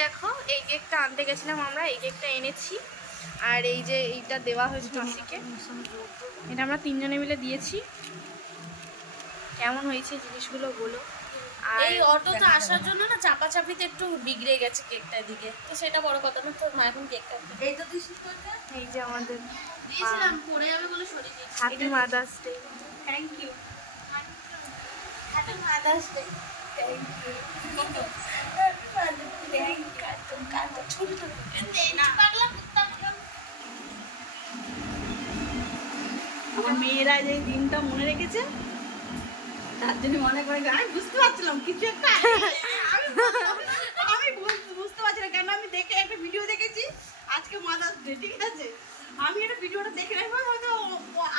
দেখো এই কেকটা আনতে গেছিলাম আমরা, এই কেকটা এনেছি। আর এই যে এইটা দেওয়া হয়েছে টসিকে, এটা আমরা তিনজনে মিলে দিয়েছি। কেমন হয়েছে জিনিসগুলো বলো। এই অটোতে আসার জন্য না চাপাচাপিতে একটু বিগড়ে গেছে কেকটার দিকে, তো সেটা বড় কথা না। তো মা এখন কেক কাটবে। এই তো দিছি করতে, এই যে আমাদের দিয়েছিলাম পড়ে যাবে বলে সরিয়ে দিয়েছি। Happy mother's day. Thank you, happy mother's day. Thank you, ছোট ছোট আমার মেয়েরা যে দিনটা মনে রেখেছে তার জন্য মনে করে আমি বুঝতে পারছিলাম কিছু একটা আমি বুঝতে পারছিলাম কেন আমি দেখে একটা ভিডিও দেখেছি আজকে মাদার্স ডে, ঠিক আছে, আমি একটা ভিডিওটা দেখে রাখবো, হয়তো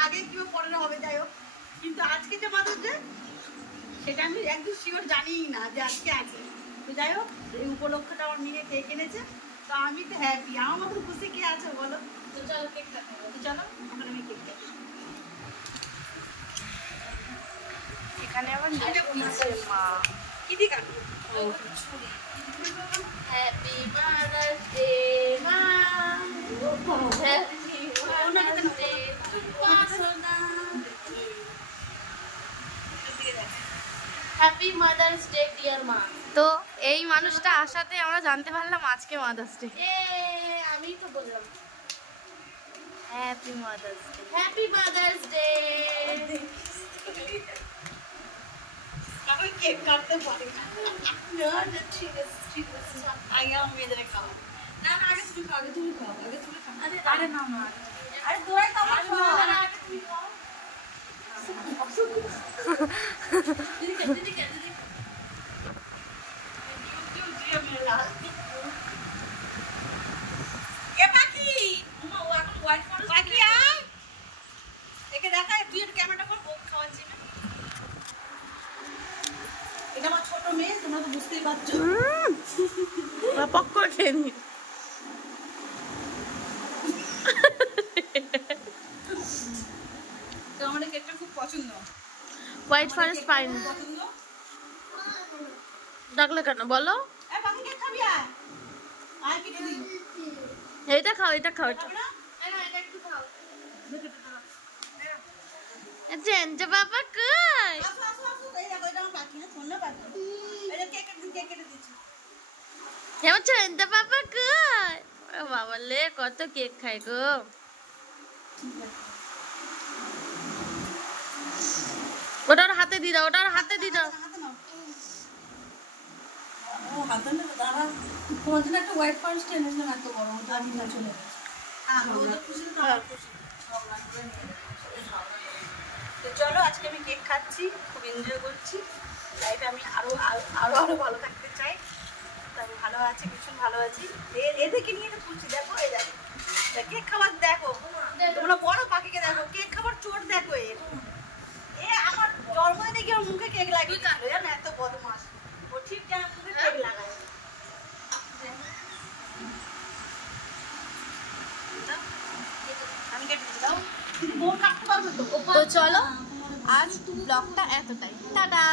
আগে কিংবা পরে হবে যাই হোক, কিন্তু আজকে যে মাদার্স ডে সেটা আমি একদম শিওর জানিই না যে আজকে আছে। তো যাই হোক এই উপলক্ষটা আমার মেয়ে কেক এনেছে, তো আমি তো হ্যাপি, আমার মতো খুশি কে আছে বলো। তো চলো কেক কাটবো, চলো এখন আমি কেক কাটি। এখানে আবার লিখছে মা কি দিয়ে কাটবো? হ্যাপি মাদার্স ডে মা, হ্যাপি মাদার্স ডে মা সোনা, হ্যাপি মাদার্স ডে ডিয়ার মা। তো এই মানুষটা আসাতে আমরা জানতে পারলাম আজকে মাদার্স ডে। আমি তো বললাম happy mother's day. Happy mother's day. আমি কেক কাটতে পারি না। না না ঠিক আছে ঠিক আছে, আগে আমার মেয়েদের খাওয়া। না না আগে তুমি খাও, আগে তুমি খাও, আগে তুমি খাও। আরে না না আরে দোয়াই তো আমার খাওয়া। আগে তুমি খাও। দিদি দিদি দিদি এ পাখি মামা ও এখন হোয়াইট ফরেস্ট পাখি আয় একে দেখায়, তুই একটু ক্যামেরাটা কর, ও খাওয়াচ্ছি না। এটা আমার ছোট মেয়ে, তোমরা তো বুঝতেই পারছো। পক করে খেয়ে নি। তো আমার এই কেকটা খুব পছন্দ। হোয়াইট ফরেস্ট পাইন পছন্দ। ডাকলে কেন বলো? এ পাখি কেক খাবি আয়, আয় কেটে দিই। এইটা খাও, এটা খাও, এটা খাবি না? এটা একটু খাও। জেন্টে বাবা কই? আসো আসো আসো, এই দেখো এটা আমার পাখি, না শোন না পাখি। এটা কেক কেটে দিচ্ছি। আমার জেন্টে বাবা কই? ও বাবা লে কত কেক খায় গো। ওটার হাতে দি দাও, ওটার হাতে দি দাও। হাতে নাও। ও হাতে না দাঁড়া, কোনদিন একটা হোয়াইট ফরেস্ট এনেছিলাম এত বড়, ওটা আমি না চলে গেছে। হ্যাঁ ওদের খুশি তো আমার খুশি। সব লাগবে নিয়ে নেবো। তো চলো আজকে আমি কেক খাচ্ছি, খুব এনজয় করছি লাইফে। আমি আরো আরো আরো ভালো থাকতে চাই, তো আমি ভালো আছি, ভীষণ ভালো আছি। এদেরকে নিয়ে তো খুশি, দেখো এই দেখো কেক খাবার, দেখো তোমরা বড় পাখিকে দেখো কেক খাবার চোট দেখো। এ আমার জন্মদিনে কি ওর মুখে কেক লাগিয়ে দিল জানো, এত বদমাস ও, ঠিক যেন মুখে কেক লাগায়। আমি কেটে দিলাম, বোন কাটতে পারবে তো। তো চলো আজ ব্লগটা এতটাই, টাটা।